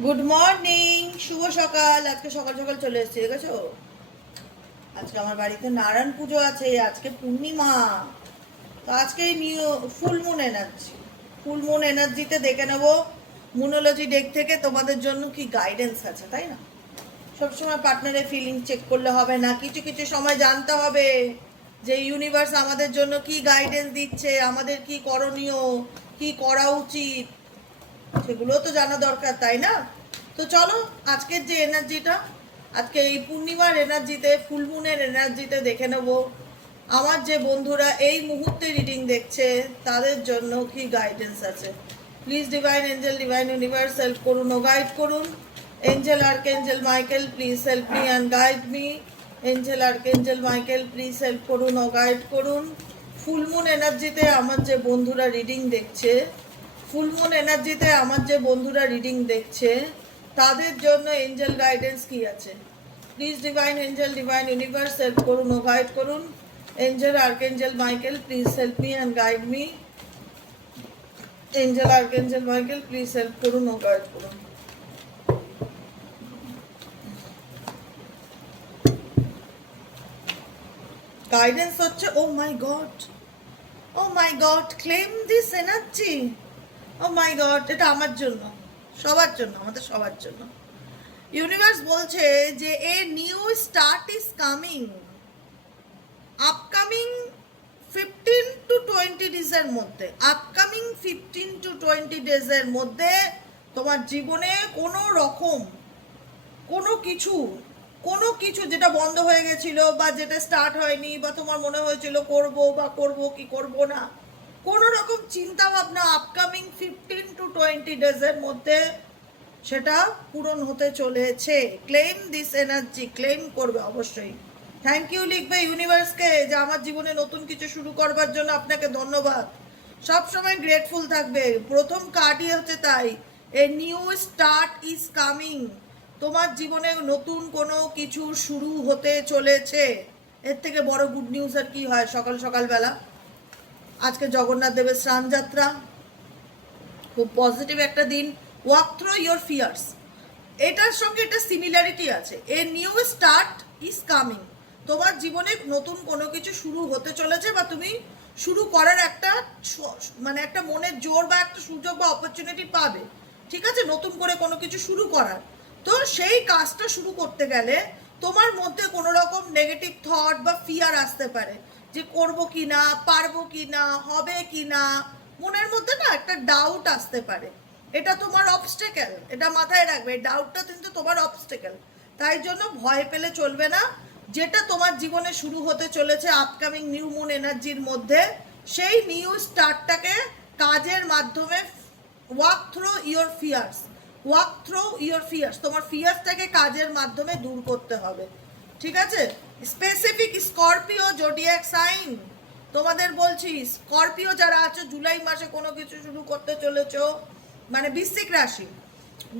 Good morning, শুভ সকাল। আজকে সকাল সকাল চলে এসেছি, দেখেছো? আজকে আমার বাড়িতে নারায়ণ পুজো আছে, আজকে পূর্ণিমা। তো আজকে new full moon energy, full moon এনার্জিতে দেখে নেবো মুনোলজি ডেক থেকে তোমাদের জন্য কি গাইডেন্স আছে, তাই না? সবসময় পার্টনারের ফিলিং চেক করলে হবে না, কিছু কিছু সময় জানতে হবে যে ইউনিভার্স আমাদের জন্য কি গাইডেন্স দিচ্ছে, আমাদের কি করণীয়, কি করা উচিত, সেগুলো তো জানা দরকার, তাই না? তো চলো আজকের যে এনার্জিটা, আজকে এই পূর্ণিমার এনার্জিতে, ফুলমুনের এনার্জিতে দেখে নেব আমার যে বন্ধুরা এই মুহূর্তে রিডিং দেখছে তাদের জন্য কি গাইডেন্স আছে। Please divine angel, divine universe help করুন ও গাইড করুন। Angel archangel Michael please help me and guide me. Angel archangel Michael please help করুন ও গাইড করুন। ফুলমুন এনার্জিতে আমার যে বন্ধুরা রিডিং দেখছে, ফুলমুন এনার্জিতে আমার যে বন্ধুরা রিডিং দেখছে তাদের জন্য এঞ্জেল গাইডেন্স কি আছে। Please divine angel, divine universe help করুন ও গাইড করুন। Angel archangel Michael please help me and guide me. Angel archangel Michael please help করুন ও গাইড করুন। গাইডেন্স হচ্ছে oh my God, oh my God, claim this energy. Oh my God, এটা আমার জন্য, সবার জন্য, আমাদের সবার জন্য। ইউনিভার্স বলছে যে a new start is coming, upcoming 15 to 20 ডেজের মধ্যে, আপকামিং 15 to 20 ডেজের মধ্যে তোমার জীবনে কোনো রকম কোনো কিছু যেটা বন্ধ হয়ে গেছিল বা যেটা স্টার্ট হয়নি বা তোমার মনে হয়েছিল করব বা করব কি করব না, কোনো রকম চিন্তা ভাবনা আপকামিং 15 to 20 ডেজের মধ্যে সেটা পূরণ হতে চলেছে। ক্লেম দিস এনার্জি, ক্লেম করবে অবশ্যই। থ্যাংক ইউ লিখবে ইউনিভার্সকে যে আমার জীবনে নতুন কিছু শুরু করবার জন্য আপনাকে ধন্যবাদ। সব সময় গ্রেটফুল থাকবে। প্রথম কার্ডই হচ্ছে তাই, a new start is coming. তোমার জীবনে নতুন কোনো কিছু শুরু হতে চলেছে। এর থেকে বড় গুড নিউজ আর কি হয় সকাল সকালবেলা? আজকে জগন্নাথ দেবের স্নান যাত্রা, খুব পজিটিভ একটা দিন। ওয়াক থ্রু ইয়োর ফিয়ার্স, এটার সঙ্গে এটা সিমিলারিটি আছে। A new start is coming, তোমার জীবনে নতুন কোনো কিছু শুরু হতে চলেছে বা তুমি শুরু করার একটা মানে একটা মনের জোর বা একটা সুযোগ বা অপরচুনিটি পাবে, ঠিক আছে, নতুন করে কোনো কিছু শুরু করার। তো সেই কাজটা শুরু করতে গেলে তোমার মধ্যে কোনো রকম নেগেটিভ থট বা ফিয়ার আসতে পারে যে করব কি না, পারবো কি না, হবে কি না, মনের মধ্যে না একটা ডাউট আসতে পারে। এটা তোমার অবস্টেকেল, এটা মাথায় রাখবে, ডাউটটা কিন্তু তোমার অবস্টেকেল। তাই জন্য ভয় পেলে চলবে না। যেটা তোমার জীবনে শুরু হতে চলেছে আপকামিং নিউ মুন এনার্জির মধ্যে, সেই নিউ স্টার্টটাকে কাজের মাধ্যমে walk through your fears, walk through your fears, তোমার ফিয়ার্সটাকে কাজের মাধ্যমে দূর করতে হবে, ঠিক আছে? স্পেসিফিক স্করপিও জোডিয়াক সাইন, তোমাদের বলছি স্করপিও যারা আছো, জুলাই মাসে কোনো কিছু শুরু করতে চলেছো, মানে বৃশ্চিক রাশি,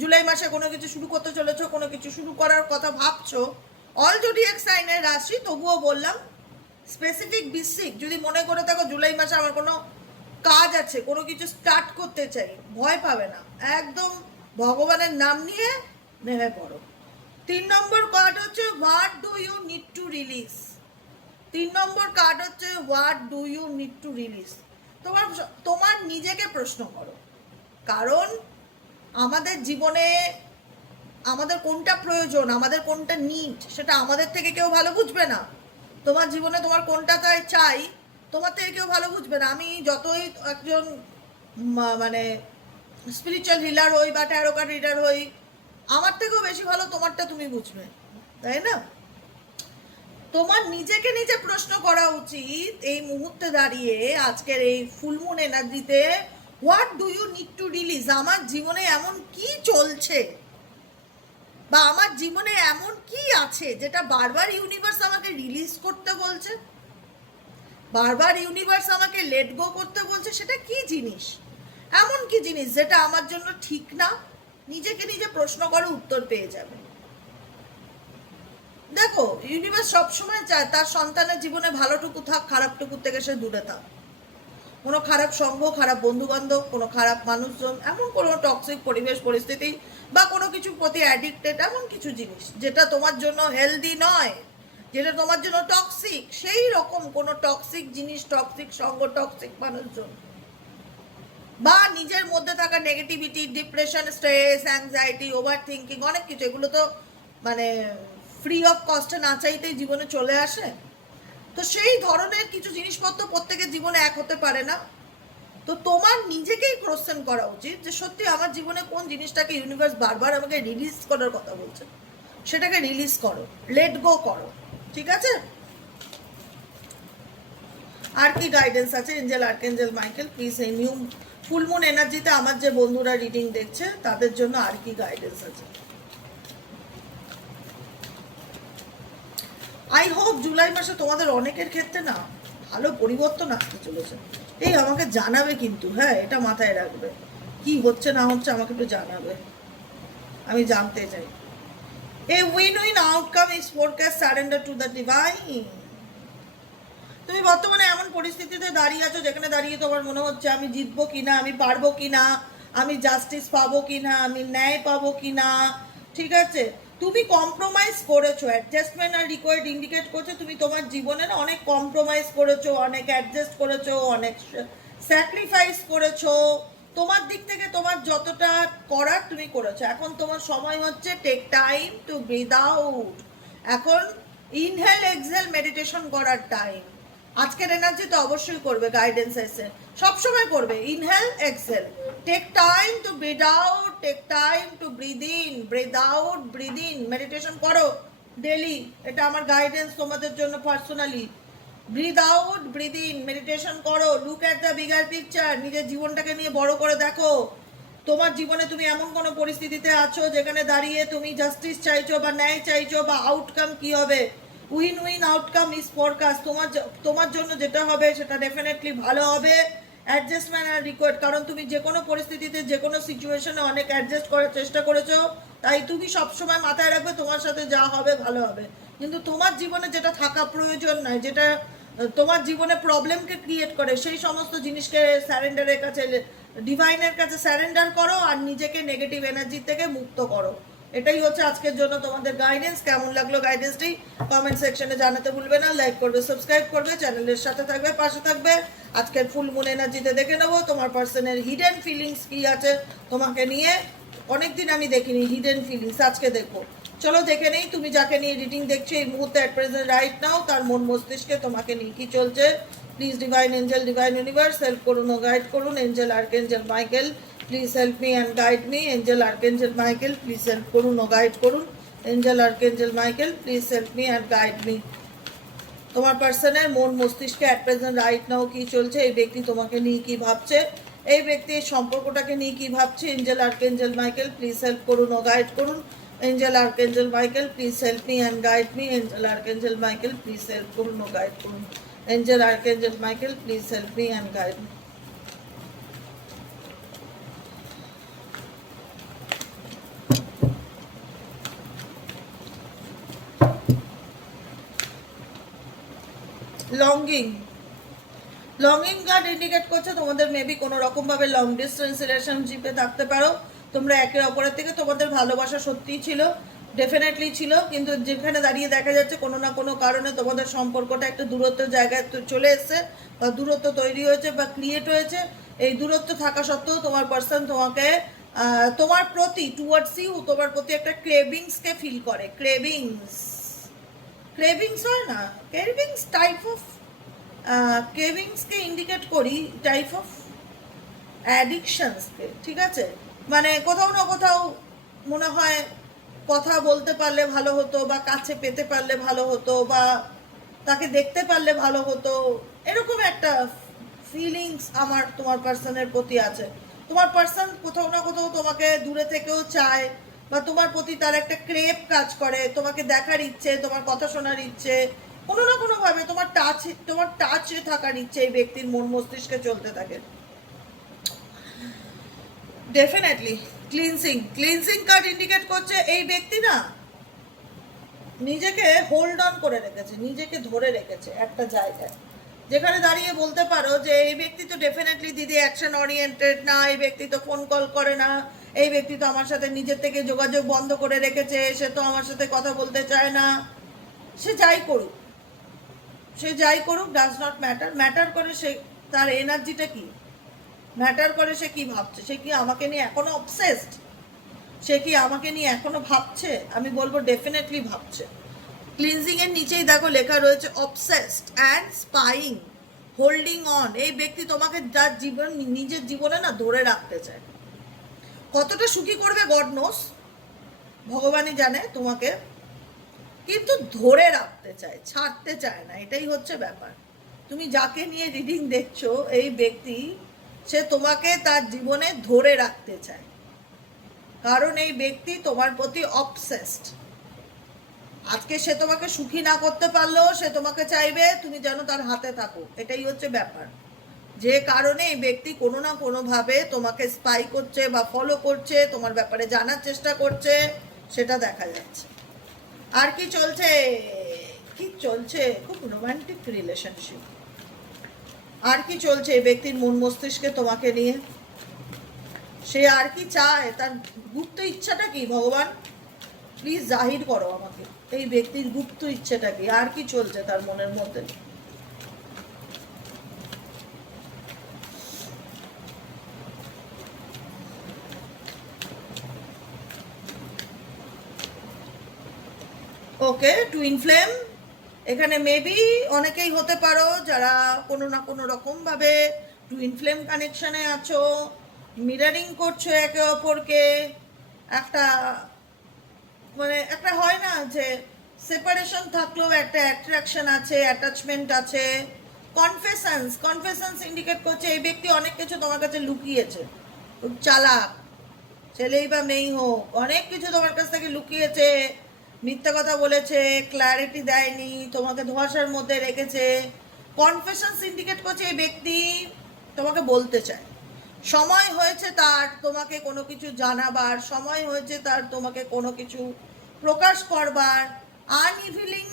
জুলাই মাসে কোনো কিছু শুরু করতে চলেছো, কোনো কিছু শুরু করার কথা ভাবছো, অল জোডিয়াক সাইনের রাশি, তবুও বললাম স্পেসিফিক বৃশ্চিক, যদি মনে করে থাকো জুলাই মাসে আমার কোনো কাজ আছে, কোনো কিছু স্টার্ট করতে চাই, ভয় পাবে না, একদম ভগবানের নাম নিয়ে নেমে পড়ো। 3 নম্বর কার্ড হচ্ছে what do you need to release. 3 number card হচ্ছে what do you need to release. তোমার তোমার নিজেকে প্রশ্ন করো, কারণ আমাদের জীবনে আমাদের কোনটা প্রয়োজন, আমাদের কোনটা নিড, সেটা আমাদের থেকে কেউ ভালো বুঝবে না। তোমার জীবনে তোমার কোনটা তাই চাই, তোমার থেকে কেউ ভালো বুঝবে না। আমি যতই একজন মানে স্পিরিচুয়াল হিলার হই বা ট্যারো কার্ড রিডার হই, আমার থেকেও বেশি ভালো তোমারটা তুমি বুঝবে, তাই না? তোমার নিজেকে নিজে প্রশ্ন করা উচিত এই মুহূর্তে দাঁড়িয়ে, আজকের এই ফুলমুন এনার্জিতে, what do you need to release. আমার জীবনে এমন কি চলছে বা আমার জীবনে এমন কি আছে যেটা বারবার ইউনিভার্স আমাকে রিলিজ করতে বলছে, বারবার ইউনিভার্স আমাকে লেট গো করতে বলছে, সেটা কি জিনিস, এমন কি জিনিস যেটা আমার জন্য ঠিক না? নিজেকে নিজে প্রশ্ন করে উত্তর পেয়ে যাবে। দেখো, ইউনিভার্স সবসময় চায় তার সন্তানের জীবনে ভালোটুকু থাক, খারাপটুকু থেকে সে দূরে থাক। কোনো খারাপ সঙ্গ, খারাপ বন্ধু বান্ধব, কোনো খারাপ মানুষজন, এমন কোনো টক্সিক পরিবেশ পরিস্থিতি বা কোনো কিছুর প্রতি অ্যাডিক্টেড, এমন কিছু জিনিস যেটা তোমার জন্য হেলদি নয়, যেটা তোমার জন্য টক্সিক, সেই রকম কোনো টক্সিক জিনিস, টক্সিক সঙ্গ, টক্সিক মানুষজন, বা নিজের মধ্যে থাকা negativity, depression, stress, anxiety, over thinking, অনেক কিছু, এগুলো তো মানে ফ্রি অফ কস্টে না চাইতেই জীবনে চলে আসে। তো সেই ধরনের কিছু জিনিসপত্র প্রত্যেকের জীবনে এক হতে পারে না। তো তোমার নিজেকেই কোশ্চেন করা উচিত যে সত্যি আমার জীবনে কোন জিনিসটাকে ইউনিভার্স বারবার আমাকে রিলিজ করার কথা বলছে, সেটাকে রিলিজ করো, লেট গো করো, ঠিক আছে? আর কি গাইডেন্স আছে এঞ্জেল, আর্কেঞ্জেল মাইকেল, প্লিজ এই নিউ ফুলমুন এনার্জিতে আমার যে বন্ধুরা রিডিং দেখছে তাদের জন্য আর কি গাইডেন্স আছে? আই হোপ জুলাই মাসে তোমাদের অনেকের ক্ষেত্রে না ভালো পরিবর্তন আসতে চলেছে। এই আমাকে জানাবে কিন্তু, হ্যাঁ, এটা মাথায় রাখবে, কি হচ্ছে না হচ্ছে আমাকে একটু জানাবে, আমি জানতে চাই। A win win outcome is forecast, surrender to the divine. তুমি বর্তমানে এমন পরিস্থিতিতে দাঁড়িয়ে আছো যেখানে দাঁড়িয়ে তোমার মনে হচ্ছে আমি জিতবো কিনা, আমি পারবো কিনা, আমি জাস্টিস পাবো কিনা, আমি ন্যায় পাবো কিনা, ঠিক আছে? তুমি কম্প্রোমাইজ করেছো, অ্যাডজাস্টমেন্ট আর রিকোয়ার্ড ইন্ডিকেট করছো তুমি তোমার জীবনে না অনেক কম্প্রোমাইজ করেছো, অনেক অ্যাডজাস্ট করেছো, অনেক স্যাক্রিফাইস করেছো, তোমার দিক থেকে তোমার যতটা করার তুমি করেছো। এখন তোমার সময় হচ্ছে take time to breathe out. এখন ইনহেল এক্সহেল মেডিটেশন করার টাইম। আজকের এনার্জি তো অবশ্যই করবে, গাইডেন্স এসে সবসময় করবে। Inhale exhale, take time to breathe out, take time to breathe in, breathe out, breathe in, meditation করো ডেলি। এটা আমার গাইডেন্স তোমাদের জন্য personally. Breathe out, breathe in, meditation করো, look at the bigger picture, নিজের জীবনটাকে নিয়ে বড় করে দেখো। তোমার জীবনে তুমি এমন কোনো পরিস্থিতিতে আছো যেখানে দাঁড়িয়ে তুমি জাস্টিস চাইছো বা ন্যায় চাইছো, বা আউটকাম কি হবে, win win outcome is forecast. তোমার জন্য যেটা হবে সেটা ডেফিনেটলি ভালো হবে। অ্যাডজাস্টমেন্ট আর রিকোয়ার্ড, কারণ তুমি যে কোনো পরিস্থিতিতে যে কোনো সিচুয়েশনে অনেক অ্যাডজাস্ট করার চেষ্টা করেছো, তাই তুমি সবসময় মাথায় রাখবে তোমার সাথে যা হবে ভালো হবে। কিন্তু তোমার জীবনে যেটা থাকা প্রয়োজন নয়, যেটা তোমার জীবনে প্রবলেমকে ক্রিয়েট করে, সেই সমস্ত জিনিসকে স্যারেন্ডারের কাছে, ডিভাইনের কাছে স্যারেন্ডার করো আর নিজেকে নেগেটিভ এনার্জি থেকে মুক্ত করো। এটাই হচ্ছে আজকের জন্য তোমাদের গাইডেন্স। কেমন লাগলো গাইডেন্সটি কমেন্ট সেকশনে জানাতে ভুলবে না। লাইক করবে, সাবস্ক্রাইব করবে, চ্যানেলের সাথে থাকবে, পাশে থাকবে। আজকের ফুল মুন এনার্জিতে দেখে নেবো তোমার পার্সনের হিডেন ফিলিংস কি আছে তোমাকে নিয়ে। অনেকদিন আমি দেখিনি হিডেন ফিলিংস, আজকে দেখবো। চলো দেখে নেই তুমি যাকে নিয়ে রিডিং দেখছো এই মুহূর্তে অ্যাট প্রেজেন্ট রাইট নাও, তার মন মস্তিষ্কে তোমাকে নিয়ে কি চলছে। Please divine angel, divine universe help করুন ও গাইড করুন। Angel, archangel Michael, please help me and guide me. Angel, archangel Michael, please help করুন ও গাইড করুন। Angel, archangel Michael, please help me and guide me. তোমার পার্সনের মন মস্তিষ্কে অ্যাট প্রেজেন্ট রাইট নাও কি চলছে, এই ব্যক্তি তোমাকে নিয়ে কি ভাবছে, এই ব্যক্তির সম্পর্কটাকে নিয়ে কি ভাবছে। Angel, archangel Michael, please help করুন ও গাইড করুন। Angel, archangel Michael, please help me and guide me. Angel, archangel Michael, please help করুন ও গাইড করুন। Angel, archangel Michael, please help me and guide me. Longing, longing card indicate করছে তোমাদের maybe কোনো রকমভাবে লং ডিস্টেন্স রিলেশনশিপে থাকতে পারো। তোমরা একে অপরের থেকে তোমাদের ভালোবাসা সত্যিই ছিল, ডেফিনেটলি ছিল, কিন্তু যেখানে দাঁড়িয়ে দেখা যাচ্ছে কোনো না কোনো কারণে তোমাদের সম্পর্কটা একটা দূরত্বের জায়গায় চলে এসছে, বা দূরত্ব তৈরি হয়েছে বা ক্রিয়েট হয়েছে। এই দূরত্ব থাকা সত্ত্বেও তোমার পার্সন তোমাকে, তোমার প্রতি, টুয়ার্ডস ইউ, তোমার প্রতি একটা ক্রেভিংসকে ফিল করে। ক্রেভিংস, ক্রেভিংস হয় না, ক্রেভিংস টাইপ অফ, ক্রেভিংসকে ইন্ডিকেট করি টাইপ অফ অ্যাডিকশনসকে, ঠিক আছে? মানে কোথাও না কোথাও মনে হয় কথা বলতে পারলে ভালো হতো, বা কাছে পেতে পারলে ভালো হতো, বা তাকে দেখতে পারলে ভালো হতো, এরকম একটা ফিলিংস আমার তোমার পার্সনের প্রতি আছে। তোমার পার্সন কোথাও না কোথাও তোমাকে দূরে থেকেও চায়, বা তোমার প্রতি তার একটা ক্রেভ কাজ করে, তোমাকে দেখার ইচ্ছে, তোমার কথা শোনার ইচ্ছে, কোনো না কোনোভাবে তোমার টাচে থাকার ইচ্ছে এই ব্যক্তির মন মস্তিষ্কে চলতে থাকে। Definitely cleansing, cleansing card indicate করছে এই ব্যক্তি না নিজেকে হোল্ড অন করে রেখেছে, নিজেকে ধরে রেখেছে একটা জায়গায়। যেখানে দাঁড়িয়ে বলতে পারো যে এই ব্যক্তি তো ডেফিনেটলি দিদি অ্যাকশন ওরিয়েন্টেড না, এই ব্যক্তি তো ফোন কল করে না, এই ব্যক্তি তো আমার সাথে নিজের থেকে যোগাযোগ বন্ধ করে রেখেছে, সে তো আমার সাথে কথা বলতে চায় না। সে যাই করুক, সে যাই করুক, ডাজ নট ম্যাটার। ম্যাটার করে সে, তার এনার্জিটা কি ম্যাটার করে, সে কি ভাবছে, সে কি আমাকে নিয়ে এখনো অবসেসড, সে কি আমাকে নিয়ে এখনো ভাবছে? আমি বলবো ডেফিনেটলি ভাবছে। ক্লিনজিং এর নিচেই দেখো লেখা রয়েছে obsessed and spying, holding on. এই ব্যক্তি তোমাকে যার জীবন, নিজের জীবনে না ধরে রাখতে চায়। কতটা সুখী করবে গড নোস, ভগবানই জানে তোমাকে, কিন্তু ধরে রাখতে চায়, ছাড়তে চায় না। এটাই হচ্ছে ব্যাপার। তুমি যাকে নিয়ে রিডিং দেখছো, এই ব্যক্তি সে তোমাকে তার জীবনে ধরে রাখতে চায়, কারণ এই ব্যক্তি তোমার প্রতি অবসেসড। আজকে সে তোমাকে সুখী না করতে পারলেও সে তোমাকে চাইবে তুমি যেন তার হাতে থাকো। এটাই হচ্ছে ব্যাপার, যে কারণে এই ব্যক্তি কোনো না কোনোভাবে তোমাকে স্পাই করছে বা ফলো করছে, তোমার ব্যাপারে জানার চেষ্টা করছে, সেটা দেখা যাচ্ছে। আর কি চলছে, কি চলছে? খুব রোমান্টিক রিলেশনশিপ। আর কি চলছে এই ব্যক্তির মন মস্তিষ্কে তোমাকে নিয়ে? সে আর কি চায়, তার গুপ্ত ইচ্ছাটা কি? ভগবান প্লিজ জাহির করো আমাকে, এই ব্যক্তির গুপ্ত ইচ্ছেটা কি, আর কি চলছে তার মনের মধ্যে? ওকে, টুইন ফ্লেম। এখানে মেবি অনেকেই হতে পারো যারা কোনো না কোনো রকম ভাবে টুইন ফ্লেম কানেকশনে আছো, মিরারিং করছো একে অপরকে। একটা মানে একটা হয় না যে সেপারেশন থাকলেও একটা অ্যাট্রাকশন আছে, অ্যাটাচমেন্ট আছে। কনফেশনস ইন্ডিকেট করছে এই ব্যক্তি অনেক কিছু তোমার কাছে লুকিয়েছে। খুব চালাক, ছেলেই বা মেয়েই হোক, অনেক কিছু তোমার কাছ থেকে লুকিয়েছে, মিথ্যা কথা বলেছে, ক্ল্যারিটি দেয়নি, তোমাকে ধোঁয়াশার মধ্যে রেখেছে। কনফেশনস ইন্ডিকেট করছে এই ব্যক্তি তোমাকে বলতে চায়। সময় হয়েছে তার তোমাকে কোনো কিছু জানাবার, সময় হয়েছে তার তোমাকে কোনো কিছু প্রকাশ করবার। আনইভিলিং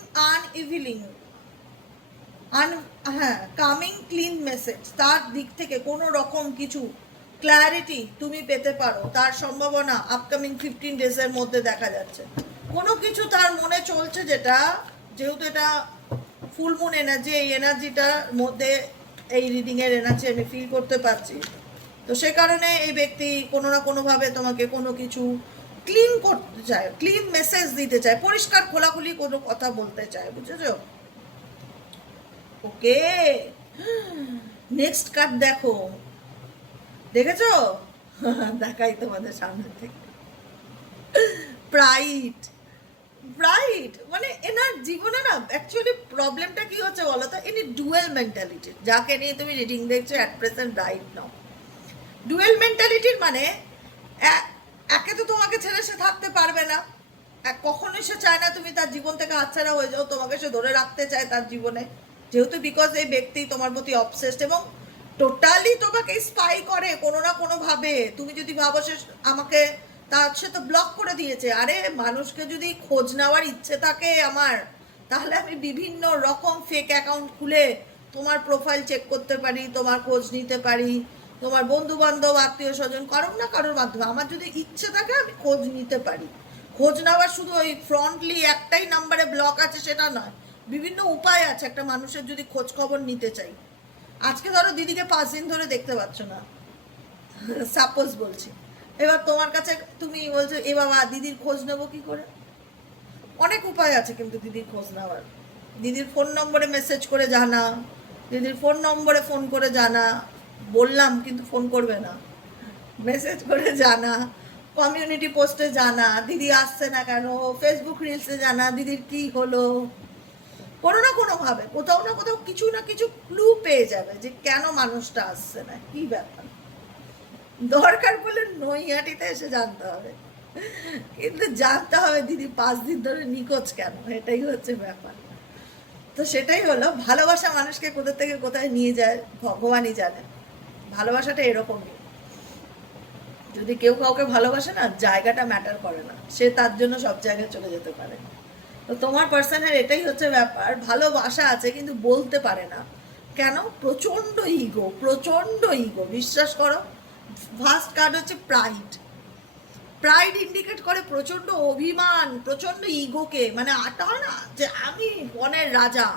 হ্যাঁ, কামিং ক্লিন মেসেজ, তার দিক থেকে কোনো রকম কিছু ক্ল্যারিটি তুমি পেতে পারো, তার সম্ভাবনা আপকামিং 15 ডেজের মধ্যে দেখা যাচ্ছে। কোনো কিছু তার মনে চলছে, যেটা যেহেতু এটা ফুল মুন এনার্জি, এই এনার্জিটার মধ্যে এই রিডিংয়ের এনার্জি আমি ফিল করতে পারছি। তো সে কারণে এই ব্যক্তি কোনো না কোনোভাবে তোমাকে কোনো কিছু ক্লিন করতে চায়, ক্লিন মেসেজ দিতে চায়, পরিষ্কার খোলাখুলি কোনো কথা বলতে চায়, বুঝেছো? ওকে, নেক্সট কার্ড দেখো, দেখেছো? দেখাই তোমাদের সামনে থেকে। প্রাইড, প্রাইড মানে এনার জীবনে না অ্যাকচুয়ালি প্রবলেমটা কি হচ্ছে বলো তো? ইনি ডুয়েল মেন্টালিটি, যাকে নিয়ে তুমি রিডিং দেখছো at present right now. Dual মেন্টালিটির মানে একে তো তোমাকে ছেড়ে সে থাকতে পারবে না, কখনোই সে চায় না তুমি তার জীবন থেকে হাতছাড়া হয়ে যাও, তোমাকে সে ধরে রাখতে চায় তার জীবনে, যেহেতু বিকজ এই ব্যক্তি তোমার প্রতি অবসেসড এবং টোটালি তোমাকে স্পাই করে কোনো না কোনোভাবে। তুমি যদি ভাবো সে আমাকে, তার সে তো ব্লক করে দিয়েছে। আরে মানুষকে যদি খোঁজ নেওয়ার ইচ্ছে থাকে আমার, তাহলে আমি বিভিন্ন রকম ফেক অ্যাকাউন্ট খুলে তোমার প্রোফাইল চেক করতে পারি, তোমার খোঁজ নিতে পারি, তোমার বন্ধু বান্ধব আত্মীয় স্বজন কারোর না কারোর মাধ্যমে আমার যদি ইচ্ছে থাকে আমি খোঁজ নিতে পারি। খোঁজ নেওয়ার শুধু ওই ফ্রন্টলি একটাই নাম্বারে ব্লক আছে সেটা নয়, বিভিন্ন উপায় আছে একটা মানুষের যদি খোঁজ খবর নিতে চাই। আজকে ধরো দিদিকে 5 দিন ধরে দেখতে পাচ্ছ না, সাপোজ বলছি, এবার তোমার কাছে তুমি বলছো এ বাবা দিদির খোঁজ নেবো কি করে? অনেক উপায় আছে কিন্তু দিদির খোঁজ নেওয়ার। দিদির ফোন নম্বরে মেসেজ করে জানা, দিদির ফোন নম্বরে ফোন করে জানা, বললাম কিন্তু ফোন করবে না, মেসেজ করে জানা, কমিউনিটি পোস্টে জানা দিদি আসছে না কেন, ফেসবুক রিলসে জানা দিদির কি হলো। কোনো না কোনোভাবে কোথাও না কোথাও কিছু না কিছু ক্লু পেয়ে যাবে যে কেন মানুষটা আসছে না, কি ব্যাপার। দরকার বলে নৈহাটিতে এসে জানতে হবে, কিন্তু জানতে হবে দিদি 5 দিন ধরে নিখোঁজ কেন, এটাই হচ্ছে ব্যাপার। তো সেটাই হলো, ভালোবাসা মানুষকে কোথা থেকে কোথায় নিয়ে যায় ভগবানই জানে। ভালোবাসাটা এরকমই, যদি কেউ কাউকে ভালোবাসে না, জায়গাটা ম্যাটার করে না, সে তার জন্য সব জায়গায় চলে যেতে পারে। তো তোমার পার্সনের এটাই হচ্ছে ব্যাপার, ভালোবাসা আছে কিন্তু বলতে পারে না, কেন? প্রচণ্ড ইগো, প্রচণ্ড ইগো, বিশ্বাস করো। ফার্স্ট কার্ড হচ্ছে প্রাইড। প্রাইড ইন্ডিকেট করে প্রচণ্ড অভিমান, প্রচণ্ড ইগোকে, মানে আটা না যে আমি বনের রাজা,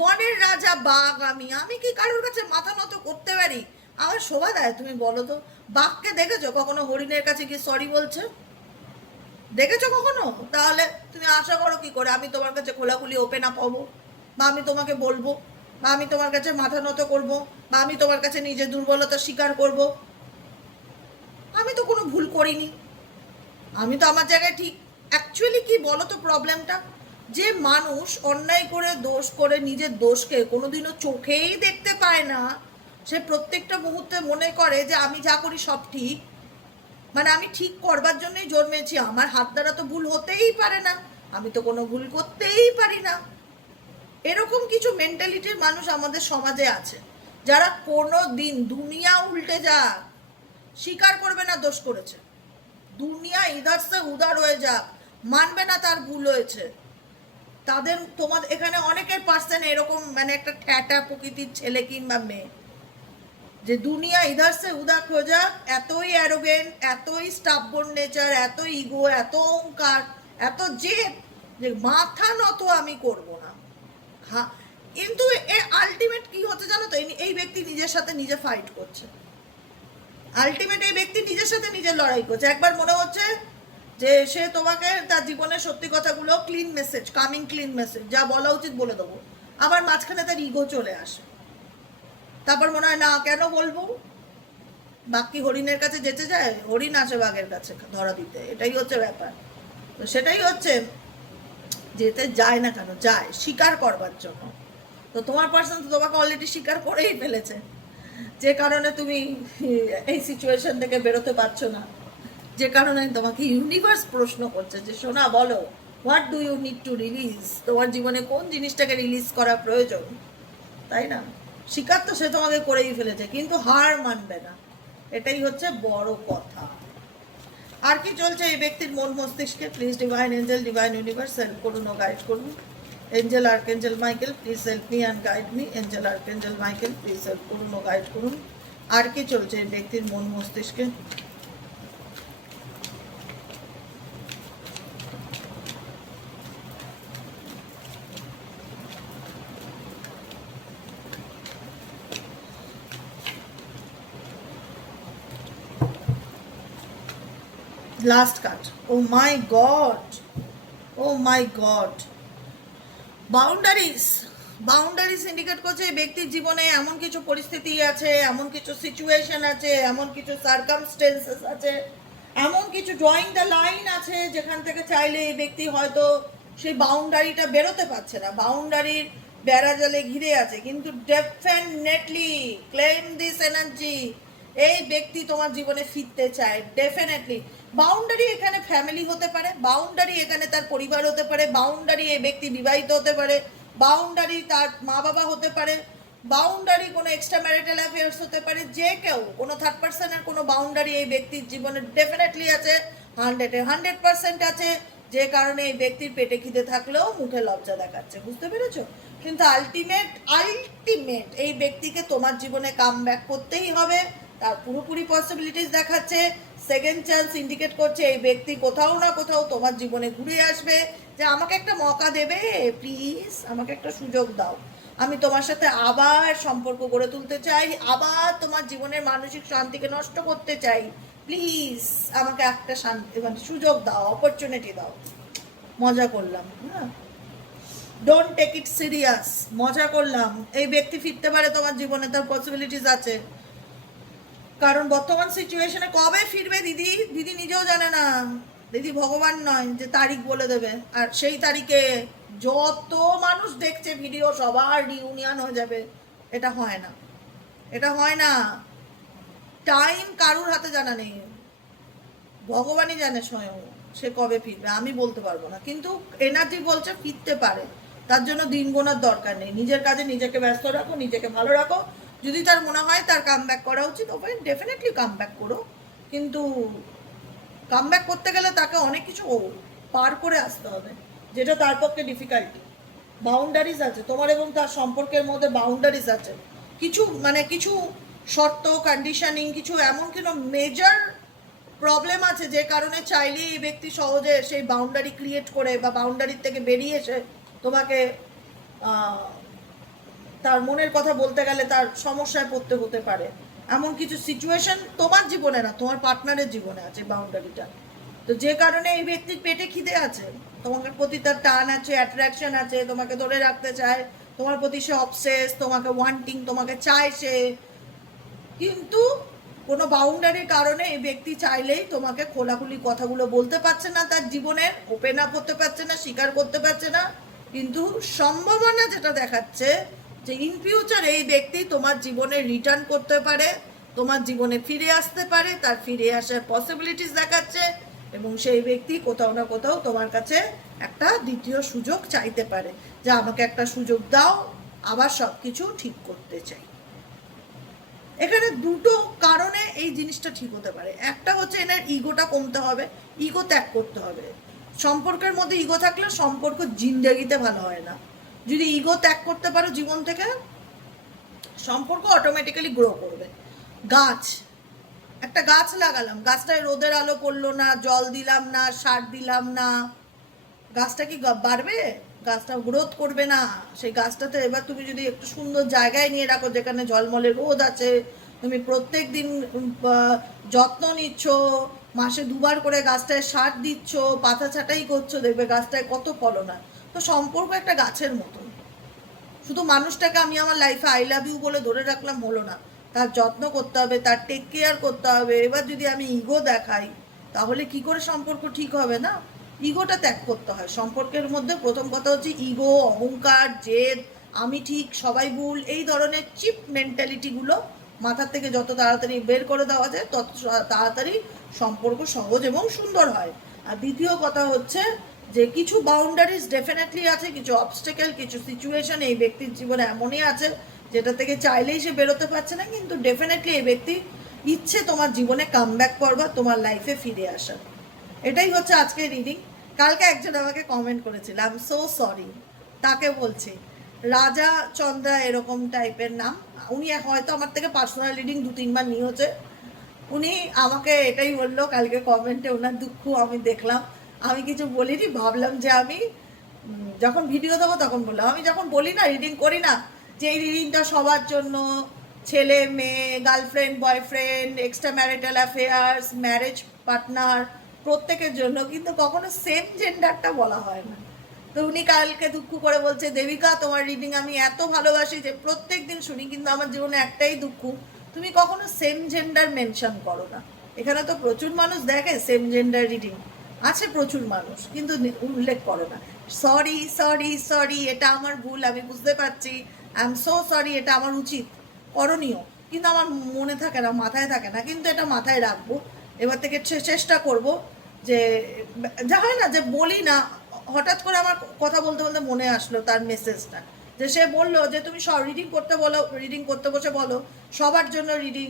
বনের রাজা বাঘ, আমি কি কারোর কাছে মাথা নত করতে পারি? আমার শোভা দেয়? তুমি বলো তো, বাঘকে দেখেছো কখনো হরিণের কাছে গিয়ে সরি বলছে? দেখেছো কখনো? তাহলে তুমি আশা করো কি করে আমি তোমার কাছে খোলাখুলি ওপেন আপ হবো, বা আমি তোমাকে বলবো, বা আমি তোমার কাছে মাথা নত করবো, বা আমি তোমার কাছে নিজের দুর্বলতা স্বীকার করব? আমি তো কোনো ভুল করিনি, আমি তো আমার জায়গায় ঠিক। অ্যাকচুয়ালি কি বলো তো প্রবলেমটা? যে মানুষ অন্যায় করে দোষ করে নিজের দোষকে কোনোদিনও চোখেই দেখতে পায় না, সে প্রত্যেকটা মুহূর্তে মনে করে যে আমি যা করি সব ঠিক, মানে আমি ঠিক করবার জন্যই জন্মেছি, আমার হাত দ্বারা তো ভুল হতেই পারে না, আমি তো কোনো ভুল করতেই পারি না। এরকম কিছু মেন্টালিটির মানুষ আমাদের সমাজে আছে, যারা কোনো দিন দুনিয়া উল্টে যাক স্বীকার করবে না দোষ করেছে, দুনিয়া ইধার সে উদার হয়ে যাক মানবে না তার ভুল হয়েছে। তাদের তোমাদের এখানে অনেকের পার্সেন্ট এরকম, মানে একটা ঠ্যাটা প্রকৃতির ছেলে কিংবা মেয়ে, যে দুনিয়া ইধার সে উদার হয়ে যাক, এতই অ্যারোগেন্ট, এতই স্টাববর্ন নেচার, এত ইগো, এত অহংকার, এত জেদ, যে মাথা নত আমি করব না। হ্যাঁ, কিন্তু আলটিমেট কি হচ্ছে জানো তো? এই ব্যক্তি নিজের সাথে নিজে ফাইট করছে, আলটিমেট এই ব্যক্তি নিজের সাথে নিজের লড়াই করছে। একবার মনে হচ্ছে যে সে তোমাকে তার জীবনের সত্যি কথাগুলো clean message, coming clean message, যা বলা উচিত বলে দেবো, আবার মাঝখানে তার ইগো চলে আসে, তারপর মনে হয় না কেন বলবো। বাকি হরিণের কাছে যেতে যায়, হরিণ আসে বাঘের কাছে ধরা দিতে, এটাই হচ্ছে ব্যাপার। তো সেটাই হচ্ছে, যেতে যায় না কেন, যায় স্বীকার করবার জন্য। তো তোমার পার্সন তো তোমাকে অলরেডি স্বীকার করেই ফেলেছে, যে কারণে তুমি এই সিচুয়েশন থেকে বেরোতে পারছো না, যে কারণে তোমাকে ইউনিভার্স প্রশ্ন করছে যে সোনা বলো, what do you need to release, তোমার জীবনে কোন জিনিসটাকে রিলিজ করা প্রয়োজন, তাই না? স্বীকার তো সে তোমাকে করেই ফেলেছে, কিন্তু হার মানবে না, এটাই হচ্ছে বড় কথা। আর কি চলছে এই ব্যক্তির মন মস্তিষ্কে? Please divine angel, divine universe help করুন ও গাইড করুন। Angel archangel Michael please help me and guide me. Angel archangel Michael please help করুন ও গাইড করুন। আর কি চলছে এই ব্যক্তির মন মস্তিষ্কে? Last card, O my God, oh my god. Boundaries, boundaries indicate করছে এই ব্যক্তির জীবনে এমন কিছু পরিস্থিতি আছে, এমন কিছু সিচুয়েশন আছে, এমন কিছু সার্কামস্টেন্সেস আছে, এমন কিছু ড্রয়িং দ্য লাইন আছে, যেখান থেকে চাইলে এই ব্যক্তি হয়তো সেই বাউন্ডারিটা বেরোতে পারছে না, বাউন্ডারির বেড়াজালে ঘিরে আছে, কিন্তু ডেফিনেটলি ক্লেম দিস এনার্জি, এই ব্যক্তি তোমার জীবনে ফিরতে চায় ডেফিনেটলি। বাউন্ডারি এখানে ফ্যামিলি হতে পারে, বাউন্ডারি এখানে তার পরিবার হতে পারে, বাউন্ডারি এই ব্যক্তি বিবাহিত হতে পারে, বাউন্ডারি তার মা বাবা হতে পারে, বাউন্ডারি কোনো এক্সট্রা ম্যারিটাল অ্যাফেয়ার্স হতে পারে, যে কেউ, কোনো থার্ড পার্সনের কোনো বাউন্ডারি এই ব্যক্তির জীবনে ডেফিনেটলি আছে, 100% আছে, যে কারণে এই ব্যক্তির পেটে খিদে থাকলেও মুখে লজ্জা দেখাচ্ছে, বুঝতে পেরেছো? কিন্তু আলটিমেট এই ব্যক্তিকে তোমার জীবনে কাম ব্যাক করতেই হবে, তার পুরোপুরি পসিবিলিটিস দেখাচ্ছে, সেকেন্ড চান্স ইন্ডিকেট করছে এই ব্যক্তি কোথাও না কোথাও তোমার জীবনে ঘুরে আসবে, যে আমাকে একটা মৌকা দেবে, প্লিজ আমাকে একটা সুযোগ দাও, আমি তোমার সাথে আবার সম্পর্ক গড়ে তুলতে চাই, আবার তোমার জীবনের মানসিক শান্তিকে নষ্ট করতে চাই, প্লিজ আমাকে একটা শান্তি, মানে সুযোগ দাও, অপরচুনিটি দাও। মজা করলাম, হ্যাঁ, ডোন্ট টেক ইট সিরিয়াস, মজা করলাম। এই ব্যক্তি ফিরতে পারে তোমার জীবনে, তার পসিবিলিটিস আছে, কারণ বর্তমান সিচুয়েশনে কবে ফিরবে দিদি, দিদি নিজেও জানে না, দিদি ভগবান নয় যে তারিখ বলে দেবে, আর সেই তারিখে যত মানুষ দেখছে ভিডিও সবার রিউনিয়ন হয়ে যাবে, এটা হয় না, এটা হয় না। টাইম কারুর হাতে জানা নেই, ভগবানই জানে স্বয়ং সে কবে ফিরবে, আমি বলতে পারবো না, কিন্তু এনার্জি বলছে ফিরতে পারে, তার জন্য দিন গোনার দরকার নেই, নিজের কাজে নিজেকে ব্যস্ত রাখো, নিজেকে ভালো রাখো, যদি তার মনে হয় তার কাম ব্যাক করা উচিত, ওকে ডেফিনেটলি কাম ব্যাক করো, কিন্তু কাম ব্যাক করতে গেলে তাকে অনেক কিছু পার করে আসতে হবে, যেটা তার পক্ষে ডিফিকাল্টি, বাউন্ডারিজ আছে তোমার এবং তার সম্পর্কের মধ্যে, বাউন্ডারিজ আছে কিছু, মানে কিছু শর্ত, কন্ডিশনিং, কিছু এমন কোনো মেজর প্রবলেম আছে যে কারণে চাইলে এই ব্যক্তি সহজে সেই বাউন্ডারি ক্রিয়েট করে বা বাউন্ডারির থেকে বেরিয়ে এসে তোমাকে তার মনের কথা বলতে গেলে তার সমস্যায় পড়তে হতে পারে। এমন কিছু সিচুয়েশন তোমার জীবনে না, তোমার পার্টনারের জীবনে আছে বাউন্ডারিটা। তো যে কারণে এই ব্যক্তির পেটে খিদে আছে, তোমার প্রতি তার টান আছে, অ্যাট্রাকশন আছে, তোমাকে ধরে রাখতে চায়, তোমার প্রতি সে অবসেস, তোমাকে ওয়ান্টিং, তোমাকে চায় সে, কিন্তু কোনো বাউন্ডারির কারণে এই ব্যক্তি চাইলেই তোমাকে খোলাখুলি কথাগুলো বলতে পারছে না, তার জীবনের ওপেন আপ করতে পারছে না, স্বীকার করতে পারছে না। কিন্তু সম্ভাবনা যেটা দেখাচ্ছে যে ইন ফিউচার এই ব্যক্তি তোমার জীবনে রিটার্ন করতে পারে, তোমার জীবনে ফিরে আসতে পারে, তার ফিরে আসার পসিবিলিটিস দেখাচ্ছে, এবং সেই ব্যক্তি কোথাও না কোথাও তোমার কাছে একটা দ্বিতীয় সুযোগ চাইতে পারে, যে আমাকে একটা সুযোগ দাও, আবার সব কিছু ঠিক করতে চাই। এখানে দুটো কারণে এই জিনিসটা ঠিক হতে পারে। একটা হচ্ছে এনার ইগোটা কমতে হবে, ইগো ত্যাগ করতে হবে। সম্পর্কের মধ্যে ইগো থাকলে সম্পর্ক জিন্দেগিতে ভালো হয় না। যদি ইগো ত্যাগ করতে পারো জীবন থেকে, সম্পর্ক অটোমেটিক্যালি গ্রো করবে। গাছ, একটা গাছ লাগালাম, গাছটায় রোদের আলো পড়লো না, জল দিলাম না, সার দিলাম না, গাছটা কি বাড়বে? গাছটা গ্রোথ করবে না। সেই গাছটাতে এবার তুমি যদি একটু সুন্দর জায়গায় নিয়ে রাখো, যেখানে ঝলমলে রোদ আছে, তুমি প্রত্যেক দিন যত্ন নিচ্ছ, মাসে 2বার করে গাছটায় সার দিচ্ছ, পাতা ছাঁটাই করছো, দেখবে গাছটায় কত ফলন হয়। তো সম্পর্ক একটা গাছের মতো। শুধু মানুষটাকে আমি আমার লাইফে আই লাভ ইউ বলে ধরে রাখলাম হলো না, তার যত্ন করতে হবে, তার টেক কেয়ার করতে হবে। এবার যদি আমি ইগো দেখাই, তাহলে কি করে সম্পর্ক ঠিক হবে? না, ইগোটা ত্যাগ করতে হয় সম্পর্কের মধ্যে। প্রথম কথা হচ্ছে ইগো, অহংকার, জেদ, আমি ঠিক সবাই ভুল, এই ধরনের চিপ মেন্টালিটিগুলো মাথা থেকে যত তাড়াতাড়ি বের করে দেওয়া যায়, তত তাড়াতাড়ি সম্পর্ক সহজ এবং সুন্দর হয়। আর দ্বিতীয় কথা হচ্ছে যে কিছু বাউন্ডারিজ ডেফিনেটলি আছে, কিছু অবস্টেকেল, কিছু সিচুয়েশন এই ব্যক্তির জীবনে এমনই আছে যেটা থেকে চাইলেই সে বেরোতে পারছে না, কিন্তু ডেফিনেটলি এই ব্যক্তি ইচ্ছে তোমার জীবনে কামব্যাক করবার, তোমার লাইফে ফিরে আসার। এটাই হচ্ছে আজকে রিডিং। কালকে একজন আমাকে কমেন্ট করেছিল, আই এম সো সরি, তাকে বলছি রাজা চন্দ্রা এরকম টাইপের নাম, উনি হয়তো আমার থেকে পার্সোনাল রিডিং 2-3বার নিয়েছে। উনি আমাকে এটাই বললো কালকে কমেন্টে, ওনার দুঃখ আমি দেখলাম। আমি কিছু বলিনি, ভাবলাম যে আমি যখন ভিডিও দেবো তখন বললাম। আমি যখন বলি না, রিডিং করি না, যে এই রিডিংটা সবার জন্য, ছেলে মেয়ে, girlfriend boyfriend, extra marital affairs, marriage partner, প্রত্যেকের জন্য, কিন্তু কখনো সেম জেন্ডারটা বলা হয় না। তো উনি কালকে দুঃখ করে বলছে, দেবিকা তোমার রিডিং আমি এত ভালোবাসি যে প্রত্যেক দিন শুনি, কিন্তু আমার জীবনে একটাই দুঃখ, তুমি কখনো সেম জেন্ডার মেনশন করো না। এখানে তো প্রচুর মানুষ দেখে সেম জেন্ডার রিডিং, আছে প্রচুর মানুষ, কিন্তু উল্লেখ করো না। সরি সরি সরি, এটা আমার ভুল, আমি বুঝতে পারছি, আই এম সো সরি, এটা আমার উচিত, করণীয়, কিন্তু আমার মনে থাকে না, মাথায় থাকে না, কিন্তু এটা মাথায় রাখবো। এবার থেকে চেষ্টা করব যে, যা হয় না যে বলি না, হঠাৎ করে আমার কথা বলতে বলতে মনে আসলো তার মেসেজটা, যে সে বললো যে তুমি সব রিডিং করতে বলো, রিডিং করতে বসে বলো সবার জন্য reading,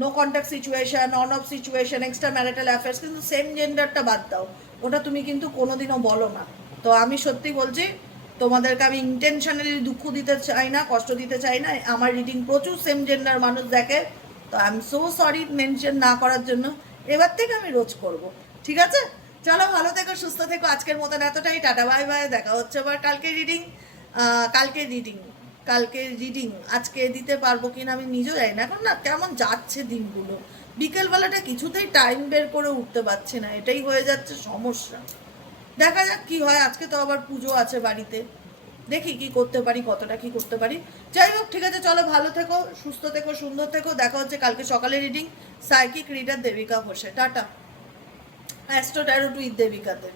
no contact situation, on off situation, extra marital affairs, কিন্তু সেম জেন্ডারটা বাদ দাও, ওটা তুমি কিন্তু কোনোদিনও বলো না। তো আমি সত্যি বলছি, তোমাদেরকে আমি ইন্টেনশনালি দুঃখ দিতে চাই না, কষ্ট দিতে চাই না। আমার রিডিং প্রচুর সেম জেন্ডার মানুষ দেখে, তো I am so sorry mention না করার জন্য। এবার থেকে আমি রোজ করব, ঠিক আছে? চলো, ভালো থেকো, সুস্থ থেকো, আজকের মতন এতটাই, টাটা বাই বাই, দেখা হচ্ছে আবার কালকে রিডিং। কালকে রিডিং আজকে দিতে পারবো কিনা আমি নিজেও জানি না, এখন না কেমন যাচ্ছে দিনগুলো, বিকেলবেলাটা কিছুতেই টাইম বের করে উঠতে পারছি না, এটাই হয়ে যাচ্ছে সমস্যা। দেখা যাক কি হয়, আজকে তো আবার পুজো আছে বাড়িতে, দেখি কি করতে পারি, কতটা কি করতে পারি। যাই হোক, ঠিক আছে, চলো, ভালো থেকো, সুস্থ থেকো, সুন্দর থেকো, দেখা হচ্ছে কালকে সকালে রিডিং। সাইকিক রিডার দেবিকা ঘোষে, টাটা। Astro tarot to দেবিকাতে।